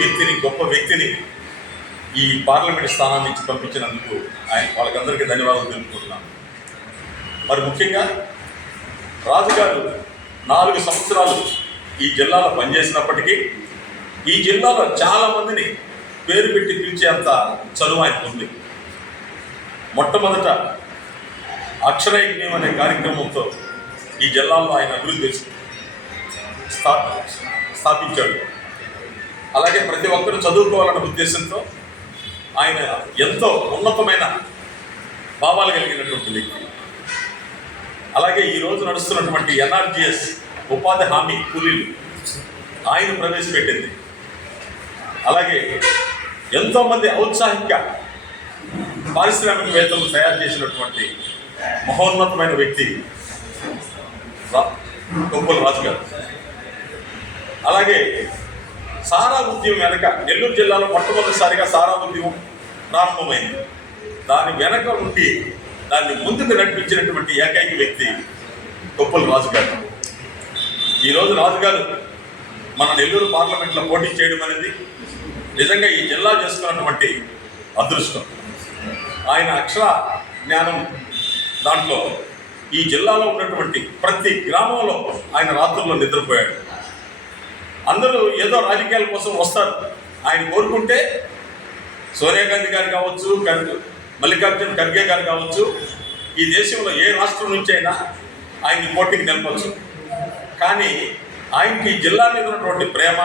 వ్యక్తిని, గొప్ప వ్యక్తిని ఈ పార్లమెంట్ స్థానాన్ని ఇచ్చి పంపించినందుకు వాళ్ళకందరికీ ధన్యవాదాలు తెలుపుకుంటున్నాను. మరి ముఖ్యంగా రాజుగారు 4 సంవత్సరాలు ఈ జిల్లాలో పనిచేసినప్పటికీ ఈ జిల్లాలో చాలామందిని పేరు పెట్టి పిలిచేంత చదువు ఆయనకు ఉంది. మొట్టమొదట అక్షరయజ్ఞం అనే కార్యక్రమంతో ఈ జిల్లాలో ఆయన అభివృద్ధి స్థాపించాడు. అలాగే ప్రతి ఒక్కరూ చదువుకోవాలన్న ఉద్దేశంతో ఆయన ఎంతో ఉన్నతమైన భావాలు కలిగినటువంటి వ్యక్తి. అలాగే ఈరోజు నడుస్తున్నటువంటి ఎన్ఆర్జీఎస్ ఉపాధి హామీ కూలీలు ఆయన ప్రవేశపెట్టింది. అలాగే ఎంతోమంది ఔత్సాహిక పారిశ్రామికవేత్తలు తయారు చేసినటువంటి మహోన్నతమైన వ్యక్తి కొప్పుల రాజు గారు. అలాగే సారా ఉద్యమం వెనక నెల్లూరు జిల్లాలో మొట్టమొదటిసారిగా సారా ఉద్యమం ప్రారంభమైంది. దాని వెనక ఉండి దాన్ని ముందుకు నడిపించినటువంటి ఏకైక వ్యక్తి కొప్పుల రాజు గారు. ఈరోజు రాజుగారు మన నెల్లూరు పార్లమెంట్లో పోటీ చేయడం అనేది నిజంగా ఈ జిల్లా చేసుకున్నటువంటి అదృష్టం. ఆయన అక్షర జ్ఞానం దాంట్లో ఈ జిల్లాలో ఉన్నటువంటి ప్రతి గ్రామంలో ఆయన రాత్రుల్లో నిద్రపోయాడు. అందరూ ఏదో రాజకీయాల కోసం వస్తారు. ఆయన కోరుకుంటే సోనియా గాంధీ గారు కావచ్చు, మల్లికార్జున ఖర్గే గారు కావచ్చు, ఈ దేశంలో ఏ రాష్ట్రం నుంచి అయినా ఆయన్ని పోటీకి నిలపచ్చు. కానీ ఆయనకి ఈ జిల్లా మీద ఉన్నటువంటి ప్రేమ,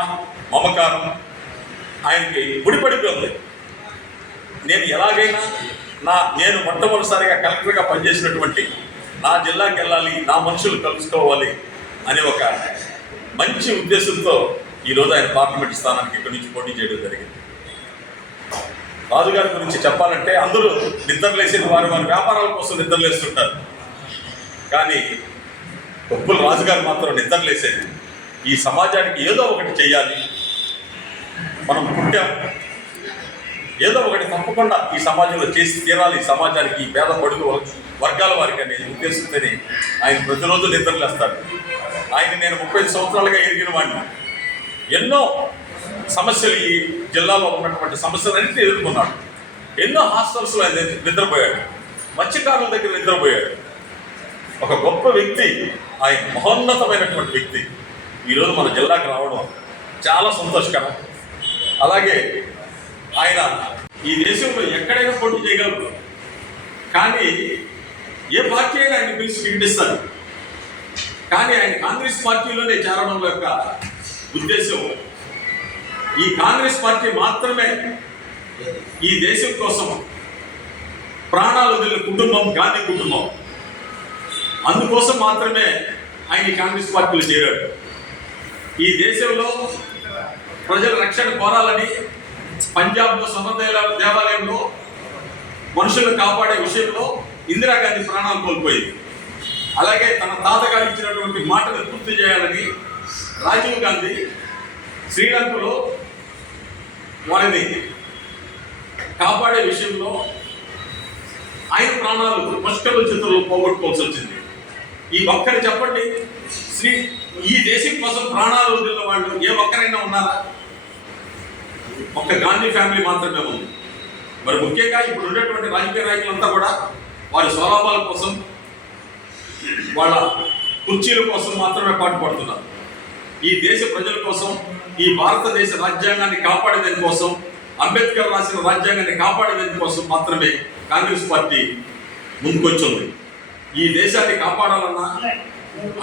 మమకారం ఆయనకి ముడిపడిపోయింది. నేను ఎలాగైనా నేను మొట్టమొదటిసారిగా కలెక్టర్గా పనిచేసినటువంటి నా జిల్లాకి వెళ్ళాలి, నా మనుషులు కలుసుకోవాలి అనే ఒక మంచి ఉద్దేశంతో ఈరోజు ఆయన పార్లమెంట్ స్థానానికి ఇక్కడి నుంచి పోటీ చేయడం జరిగింది. రాజుగారి గురించి చెప్పాలంటే అందరూ నిద్రలేసేది వారి వ్యాపారాల కోసం నిద్రలేస్తుంటారు. కానీ కొప్పుల రాజుగారు మాత్రం నిద్రలేసేది ఈ సమాజానికి ఏదో ఒకటి చేయాలి, మనం పుట్టాం, ఏదో ఒకటి తప్పకుండా ఈ సమాజంలో చేసి తీరాలి, ఈ సమాజానికి ఈ పేద పొడుగు వర్గాల వారికి అనే ఉద్దేశంతోనే ఆయన ప్రతిరోజు నిద్రలేస్తాడు. ఆయన నేను 35 సంవత్సరాలుగా ఎరిగిన వాడిని. ఎన్నో సమస్యలు ఈ జిల్లాలో ఉన్నటువంటి సమస్యలన్నింటినీ ఎదుర్కొన్నాడు. ఎన్నో హాస్టల్స్లో ఆయన నిద్రపోయాడు, మత్స్యకారుల దగ్గర నిద్రపోయాడు. ఒక గొప్ప వ్యక్తి, ఆయన మహోన్నతమైనటువంటి వ్యక్తి ఈరోజు మన జిల్లాకు రావడం చాలా సంతోషకరం. అలాగే ఆయన ఈ దేశంలో ఎక్కడైనా పోటీ చేయగలరు, కానీ ఏ పార్టీ అయినా ఆయన పిలిచి టికెటిస్తారు. కానీ ఆయన కాంగ్రెస్ పార్టీలోనే చేరడం యొక్క ఉద్దేశం ఈ కాంగ్రెస్ పార్టీ మాత్రమే ఈ దేశం కోసం ప్రాణాలు వదిలిన కుటుంబం గాంధీ కుటుంబం. అందుకోసం మాత్రమే ఆయన కాంగ్రెస్ పార్టీలో చేరాడు. ఈ దేశంలో ప్రజల రక్షణ కోరాలని పంజాబ్లో సమర్థ దేవాలయంలో మనుషులను కాపాడే విషయంలో ఇందిరాగాంధీ ప్రాణాలు కోల్పోయింది. అలాగే తన తాతగారు ఇచ్చినటువంటి మాటను పూర్తి చేయాలని రాజీవ్ గాంధీ శ్రీలంకలో వారిని కాపాడే విషయంలో ఆయన ప్రాణాలు ముష్కరుల చేతుల్లో పోగొట్టుకోవాల్సి వచ్చింది. ఈ ఒక్కరు చెప్పండి, ఈ దేశం కోసం ప్రాణాలు వదిలిన వాళ్ళు ఏ ఒక్కరైనా ఉన్నారా? ఒక్క గాంధీ ఫ్యామిలీ మాత్రమే ఉంది. మరి ముఖ్యంగా ఇప్పుడు ఉండేటువంటి రాజకీయ నాయకులంతా కూడా వారి స్వలాభాల కోసం, వాళ్ళ కుర్చీల కోసం మాత్రమే పాటుపడుతున్నారు. ఈ దేశ ప్రజల కోసం, ఈ భారతదేశ రాజ్యాంగాన్ని కాపాడేదాని కోసం, అంబేద్కర్ రాసిన రాజ్యాంగాన్ని కాపాడేదాని కోసం మాత్రమే కాంగ్రెస్ పార్టీ ముందుకొచ్చింది. ఈ దేశాన్ని కాపాడాలన్నా,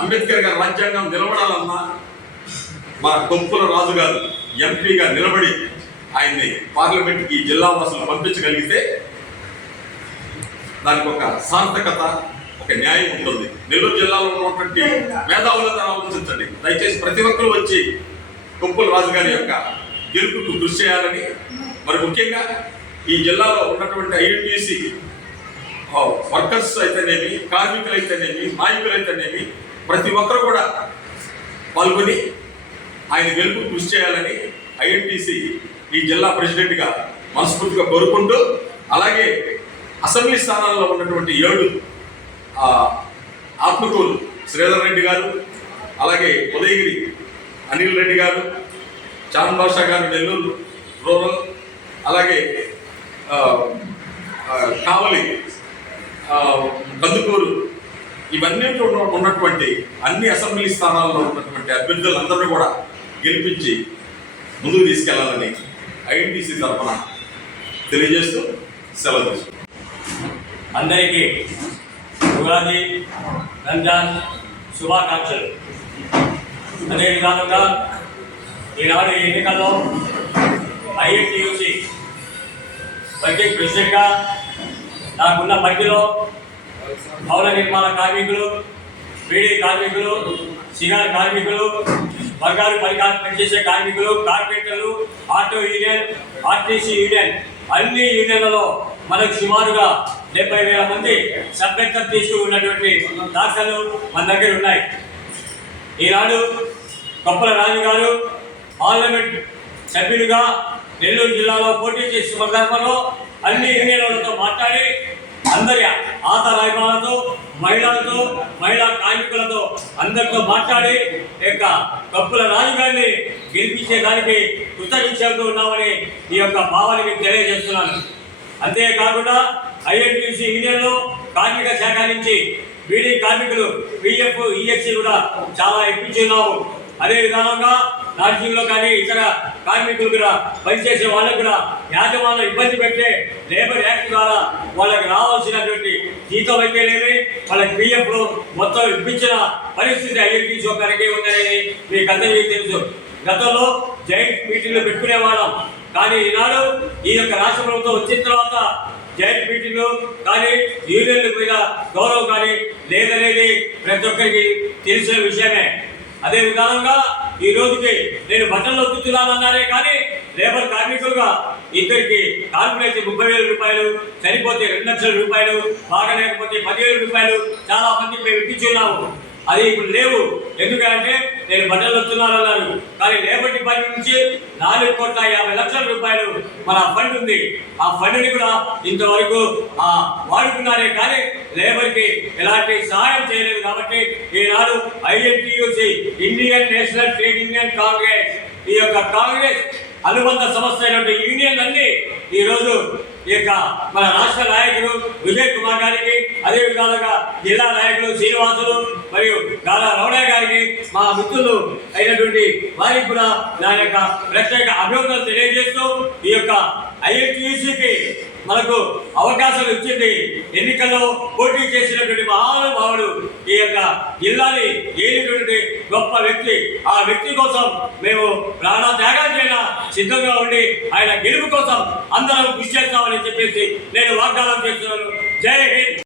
అంబేద్కర్ గారి రాజ్యాంగం నిలబడాలన్నా మన కొప్పుల రాజు గారు ఎంపీగా నిలబడి ఆయన్ని పార్లమెంట్కి జిల్లా వాసులు పంపించగలిగితే దానికి ఒక సార్థకత, ఒక న్యాయం ఉంటుంది. నెల్లూరు జిల్లాలో ఉన్నటువంటి మేధావులను ఆలోచించండి. దయచేసి ప్రతి ఒక్కరు వచ్చి కొప్పుల రాజు గారి యొక్క గెలుపుకు కృషి చేయాలని, మరి ముఖ్యంగా ఈ జిల్లాలో ఉన్నటువంటి ఐఎన్టీసీ వర్కర్స్ అయితేనేమి, కార్మికులు అయితేనేమి, నాయకులు అయితేనేమి ప్రతి ఒక్కరు కూడా పాల్గొని ఆయన గెలుపు కృషి చేయాలని ఐఎన్టీసీ ఈ జిల్లా ప్రెసిడెంట్గా మనస్ఫూర్తిగా కోరుకుంటూ, అలాగే అసెంబ్లీ స్థానాల్లో ఉన్నటువంటి 7 ఆత్మకూరు శ్రీధర్ రెడ్డి గారు, అలాగే ఉదయగిరి అనిల్ రెడ్డి గారు, చాంద్ బాషా గారు నెల్లూరు రూరల్, అలాగే కావలి, కందుకూరు, ఇవన్నీ ఉన్నటువంటి అన్ని అసెంబ్లీ స్థానాల్లో ఉన్నటువంటి అభ్యర్థులందరినీ కూడా గెలిపించి ముందుకు తీసుకెళ్లాలని ఐఎన్టీసీ తరఫున తెలియజేస్తూ సెలవు తీసుకుంటాం. అందరికీ ఉగాది రంజాన్ శుభాకాంక్షలు. అదే విధానంగా ఈనాడు ఈ ఎన్నికల్లో ఐఎన్టీయూసీ వర్కింగ్ ప్రెసిడెంట్గా నాకున్న పరిధిలో భవన నిర్మాణ కార్మికులు, బీడీ కార్మికులు, సిగార్ కార్మికులు, వర్గాలు పరికారం పనిచేసే కార్మికులు, కార్పొరేటర్లు, ఆటో యూనియన్, ఆర్టీసీ యూనియన్, అన్ని యూనియన్లలో మనకు సుమారుగా 70,000 మంది సభ్యత్వం తీసుకున్నటువంటి దాఖలు మన దగ్గర ఉన్నాయి. ఈనాడు కొప్పల రాజు గారు పార్లమెంట్ సభ్యులుగా నెల్లూరు జిల్లాలో పోటీ చేసిన సందర్భంలో అన్ని యూనియన్లతో మాట్లాడి అందరి ఆధారాలతో, మహిళలతో, మహిళా కార్మికులతో అందరితో మాట్లాడి యొక్క కొప్పుల రాజు గారిని గెలిపించేదానికి కృతజ్ఞతతో ఉన్నామని ఈ యొక్క భావాన్ని తెలియజేస్తున్నాను. అంతేకాకుండా ఐఎన్టీసీ యూనియన్లో కార్మిక శాఖ నుంచి బీడీ కార్మికులు పిఎఫ్, ఈఎస్సీ కూడా చాలా ఇప్పించున్నాము. అదే విధానంగా నార్సింగ్లో కానీ ఇతర కార్మికులు కూడా పనిచేసే వాళ్ళకు కూడా యాజమాన్యం ఇబ్బంది పెట్టే లేబర్ యాక్ట్ ద్వారా వాళ్ళకి రావాల్సినటువంటి జీతం అయితేనేమి, వాళ్ళకి పిఎఫ్లు మొత్తం ఇప్పించిన పరిస్థితి ఐఎన్టీసీ ఒక్కరికే ఉందని మీకు అందరికీ తెలుసు. గతంలో జాయింట్ మీటింగ్లు పెట్టుకునేవాళ్ళం, కానీ ఈనాడు ఈ యొక్క రాష్ట్ర ప్రభుత్వం వచ్చిన తర్వాత జాయింట్ మీటింగ్లు కానీ యూనియన్ల మీద గౌరవం కానీ లేదనేది ప్రతి ఒక్కరికి తెలిసిన విషయమే. అదే విధానంగా ఈ రోజుకి నేను బట్టలు ఒత్తుతున్నానన్నారే కానీ లేబర్ కార్మికులుగా ఇద్దరికి కార్పొరేషన్ 30,000 రూపాయలు, సరిపోతే 2 లక్షల రూపాయలు, బాగా లేకపోతే 10,000 రూపాయలు చాలా మందికి మేము ఇప్పించున్నాము. అది ఇప్పుడు లేవు. ఎందుకంటే నేను బట్టలు వస్తున్నానన్నారు, కానీ లేబర్ డిపార్ట్మెంట్ నుంచి 4,50,00,000 రూపాయలు మన ఫండ్ ఉంది. ఆ ఫండ్ని కూడా ఇంతవరకు వాడుకున్నారే కానీ లేబర్కి ఎలాంటి సహాయం చేయలేదు. కాబట్టి ఈనాడు ఐఎన్టీయూసీ ఇండియన్ నేషనల్ ట్రేడ్ యూనియన్ కాంగ్రెస్, ఈ యొక్క కాంగ్రెస్ అనుబంధ సంస్థ అయినటువంటి యూనియన్ అన్ని ఈరోజు ఈ యొక్క మన రాష్ట్ర నాయకులు విజయ్ కుమార్ గారికి, అదే విధాలుగా జిల్లా నాయకులు శ్రీనివాసులు మరియు గాలా రమణయ్య గారికి, మా మిత్రులు అయినటువంటి వారికి కూడా నా యొక్క ప్రత్యేక అభినందనలు తెలియజేస్తూ ఈ యొక్క ఐఎన్టీయూసీకి మనకు అవకాశం ఇచ్చింది. ఎన్నికల్లో పోటీ చేసినటువంటి మహానుభావుడు, ఈ యొక్క జిల్లాని ఏలినటువంటి గొప్ప వ్యక్తి. ఆ వ్యక్తి కోసం మేము ప్రాణత్యాగం చేయడం సిద్ధంగా ఉండి ఆయన గెలుపు కోసం అందరం కృషి చేస్తామని చెప్పేసి నేను వాగ్దానం చేస్తున్నాను. జై హింద్.